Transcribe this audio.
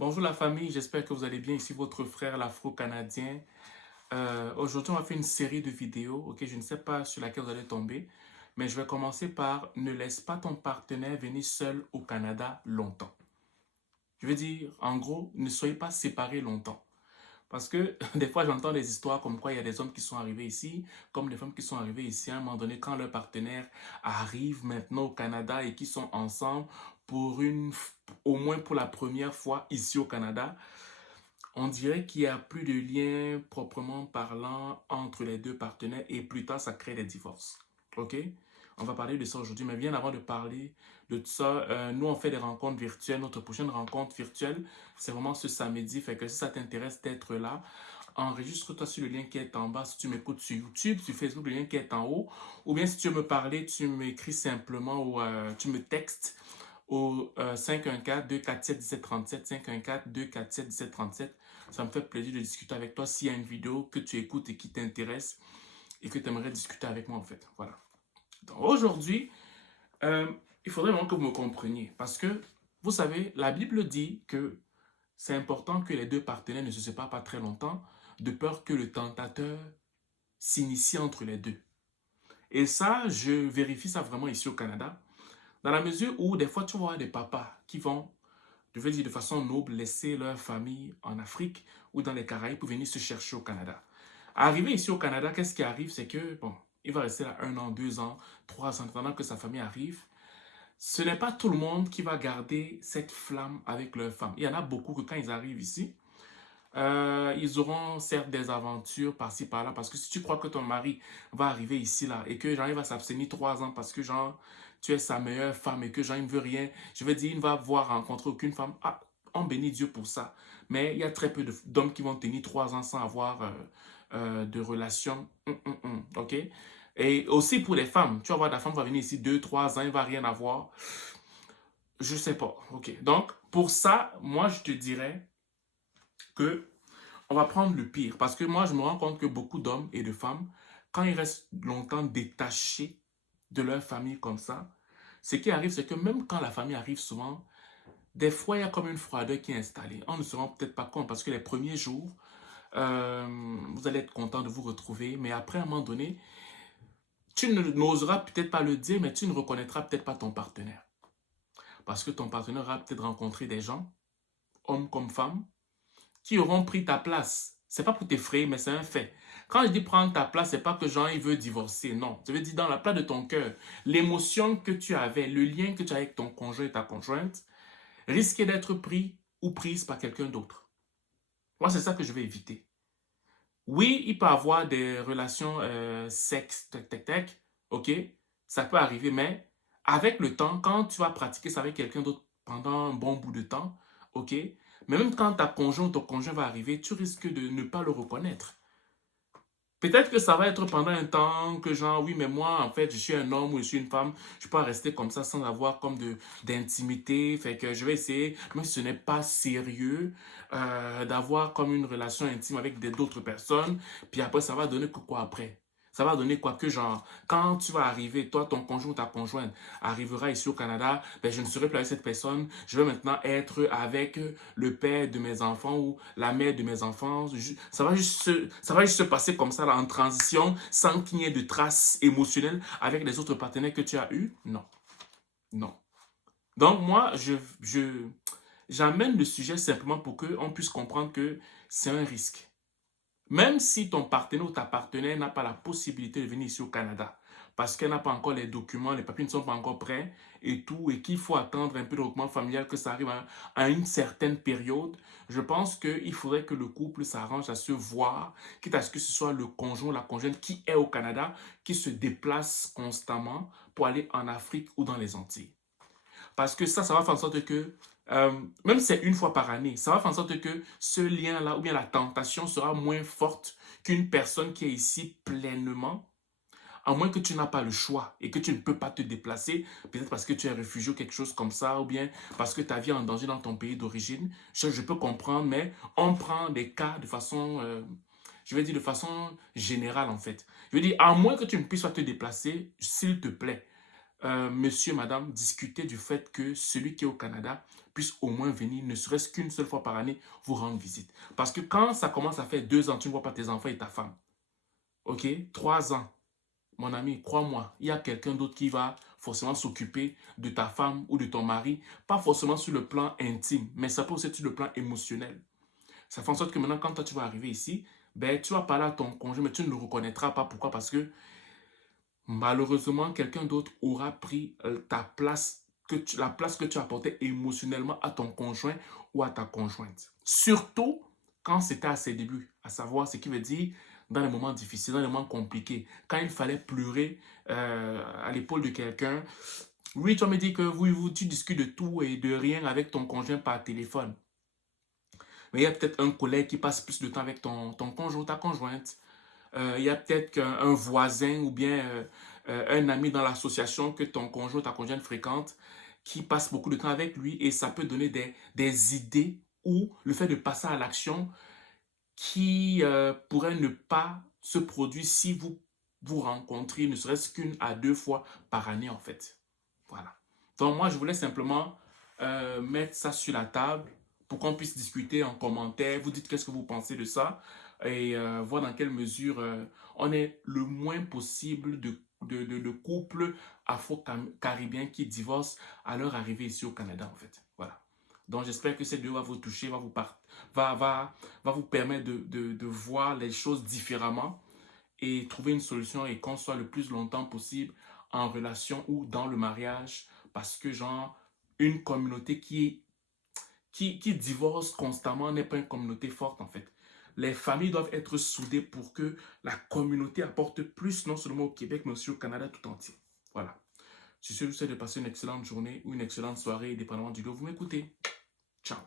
Bonjour la famille, j'espère que vous allez bien. Ici votre frère l'Afro-Canadien. Aujourd'hui, on va faire une série de vidéos. Ok, je ne sais pas sur laquelle vous allez tomber, mais je vais commencer par ne laisse pas ton partenaire venir seul au Canada longtemps. Je veux dire, en gros, ne soyez pas séparés longtemps. Parce que des fois, j'entends des histoires comme quoi il y a des hommes qui sont arrivés ici, comme des femmes qui sont arrivées ici à un moment donné, quand leur partenaire arrive maintenant au Canada et qui sont ensemble pour au moins pour la première fois ici au Canada. On dirait qu'il n'y a plus de lien proprement parlant entre les deux partenaires et plus tard, ça crée des divorces. OK? On va parler de ça aujourd'hui, mais bien avant de parler de tout ça, nous, on fait des rencontres virtuelles. Notre prochaine rencontre virtuelle, c'est vraiment ce samedi. Fait que si ça t'intéresse d'être là, enregistre-toi sur le lien qui est en bas. Si tu m'écoutes sur YouTube, sur Facebook, le lien qui est en haut. Ou bien si tu veux me parler, tu m'écris simplement ou tu me textes au 514-247-1737, 514-247-1737. Ça me fait plaisir de discuter avec toi s'il y a une vidéo que tu écoutes et qui t'intéresse et que tu aimerais discuter avec moi en fait. Voilà. Donc aujourd'hui, il faudrait vraiment que vous me compreniez parce que vous savez, la Bible dit que c'est important que les deux partenaires ne se séparent pas très longtemps de peur que le tentateur s'initie entre les deux. Et ça, je vérifie ça vraiment ici au Canada. Dans la mesure où des fois tu vois des papas qui vont, je veux dire de façon noble, laisser leur famille en Afrique ou dans les Caraïbes pour venir se chercher au Canada. Arrivé ici au Canada, qu'est-ce qui arrive? C'est que, bon, il va rester là 1 an, 2 ans, 3 ans, pendant que sa famille arrive. Ce n'est pas tout le monde qui va garder cette flamme avec leur femme. Il y en a beaucoup que quand ils arrivent ici, ils auront certes des aventures par-ci par-là parce que si tu crois que ton mari va arriver ici là et que genre il va s'abstenir 3 ans parce que genre tu es sa meilleure femme et que genre il ne veut rien, je veux dire il ne va voir rencontrer aucune femme. Ah, on bénit Dieu pour ça. Mais il y a très peu d'hommes qui vont tenir 3 ans sans avoir de relation. Ok? Et aussi pour les femmes, tu vas voir, ta femme va venir ici 2, 3 ans, il va rien avoir. Je sais pas. Ok. Donc pour ça, moi je te dirais que on va prendre le pire. Parce que moi, je me rends compte que beaucoup d'hommes et de femmes, quand ils restent longtemps détachés de leur famille comme ça, ce qui arrive, c'est que même quand la famille arrive souvent, des fois, il y a comme une froideur qui est installée. On ne se rend peut-être pas compte parce que les premiers jours, vous allez être content de vous retrouver. Mais après, à un moment donné, tu n'oseras peut-être pas le dire, mais tu ne reconnaîtras peut-être pas ton partenaire. Parce que ton partenaire aura peut-être rencontré des gens, hommes comme femmes, qui auront pris ta place. C'est pas pour t'effrayer, mais c'est un fait. Quand je dis prendre ta place, c'est pas que Jean il veut divorcer. Non. Je veux dire dans la place de ton cœur, l'émotion que tu avais, le lien que tu as avec ton conjoint et ta conjointe, risquait d'être pris ou prise par quelqu'un d'autre. Moi, c'est ça que je vais éviter. Oui, il peut avoir des relations sexe, tac, tac, tac, ok, ça peut arriver, mais avec le temps, quand tu vas pratiquer ça avec quelqu'un d'autre pendant un bon bout de temps, ok, mais même quand ta conjoint ou ton conjoint va arriver, tu risques de ne pas le reconnaître. Peut-être que ça va être pendant un temps que genre, oui, mais moi, en fait, je suis un homme ou je suis une femme, je peux pas rester comme ça sans avoir comme d'intimité. Fait que je vais essayer, même si ce n'est pas sérieux, d'avoir comme une relation intime avec d'autres personnes. Puis après, ça va donner que quoi après? Ça va donner quoi que genre, quand tu vas arriver, toi, ton conjoint ou ta conjointe arrivera ici au Canada, ben, je ne serai plus avec cette personne, je vais maintenant être avec le père de mes enfants ou la mère de mes enfants. Ça va juste se passer comme ça là, en transition, sans qu'il y ait de traces émotionnelles avec les autres partenaires que tu as eus. Non, non. Donc moi, j'amène le sujet simplement pour qu'on puisse comprendre que c'est un risque. Même si ton partenaire ou ta partenaire n'a pas la possibilité de venir ici au Canada, parce qu'elle n'a pas encore les documents, les papiers ne sont pas encore prêts et tout, et qu'il faut attendre un peu de document familial, que ça arrive à une certaine période, je pense qu'il faudrait que le couple s'arrange à se voir, quitte à ce que ce soit le conjoint ou la conjointe qui est au Canada, qui se déplace constamment pour aller en Afrique ou dans les Antilles. Parce que ça va faire en sorte que, même si c'est une fois par année, ça va faire en sorte que ce lien-là, ou bien la tentation sera moins forte qu'une personne qui est ici pleinement, à moins que tu n'as pas le choix et que tu ne peux pas te déplacer, peut-être parce que tu es réfugié ou quelque chose comme ça, ou bien parce que ta vie est en danger dans ton pays d'origine. Je peux comprendre, mais on prend des cas de façon, je vais dire de façon générale en fait. Je veux dire, à moins que tu ne puisses pas te déplacer, s'il te plaît, monsieur, madame, discuter du fait que celui qui est au Canada puisse au moins venir, ne serait-ce qu'une seule fois par année, vous rendre visite. Parce que quand ça commence à faire 2 ans, tu ne vois pas tes enfants et ta femme, ok, 3 ans, mon ami, crois-moi, il y a quelqu'un d'autre qui va forcément s'occuper de ta femme ou de ton mari, pas forcément sur le plan intime, mais ça peut aussi être sur le plan émotionnel. Ça fait en sorte que maintenant, quand toi tu vas arriver ici, ben, tu vas parler à ton conjoint, mais tu ne le reconnaîtras pas. Pourquoi? Parce que malheureusement, quelqu'un d'autre aura pris ta place, la place que tu apportais émotionnellement à ton conjoint ou à ta conjointe. Surtout quand c'était à ses débuts, à savoir ce qui veut dire dans les moments difficiles, dans les moments compliqués, quand il fallait pleurer à l'épaule de quelqu'un. Oui, tu vas me dire que tu discutes de tout et de rien avec ton conjoint par téléphone. Mais il y a peut-être un collègue qui passe plus de temps avec ton conjoint ou ta conjointe. Il y a peut-être un voisin ou bien un ami dans l'association que ton conjoint ou ta conjointe fréquente qui passe beaucoup de temps avec lui et ça peut donner des idées ou le fait de passer à l'action qui pourrait ne pas se produire si vous vous rencontrez ne serait-ce qu'une à 2 fois par année en fait. Voilà. Donc moi je voulais simplement mettre ça sur la table pour qu'on puisse discuter en commentaire. Vous dites qu'est-ce que vous pensez de ça et voir dans quelle mesure on est le moins possible de couples afro-caribéens qui divorcent à leur arrivée ici au Canada en fait. Voilà. Donc j'espère que cette vidéo va vous toucher, va vous permettre de voir les choses différemment et trouver une solution et qu'on soit le plus longtemps possible en relation ou dans le mariage parce que genre une communauté qui divorce constamment n'est pas une communauté forte en fait. Les familles doivent être soudées pour que la communauté apporte plus non seulement au Québec mais aussi au Canada tout entier. Voilà. Je suis sûr de passer une excellente journée ou une excellente soirée dépendamment du lieu où vous m'écoutez. Ciao.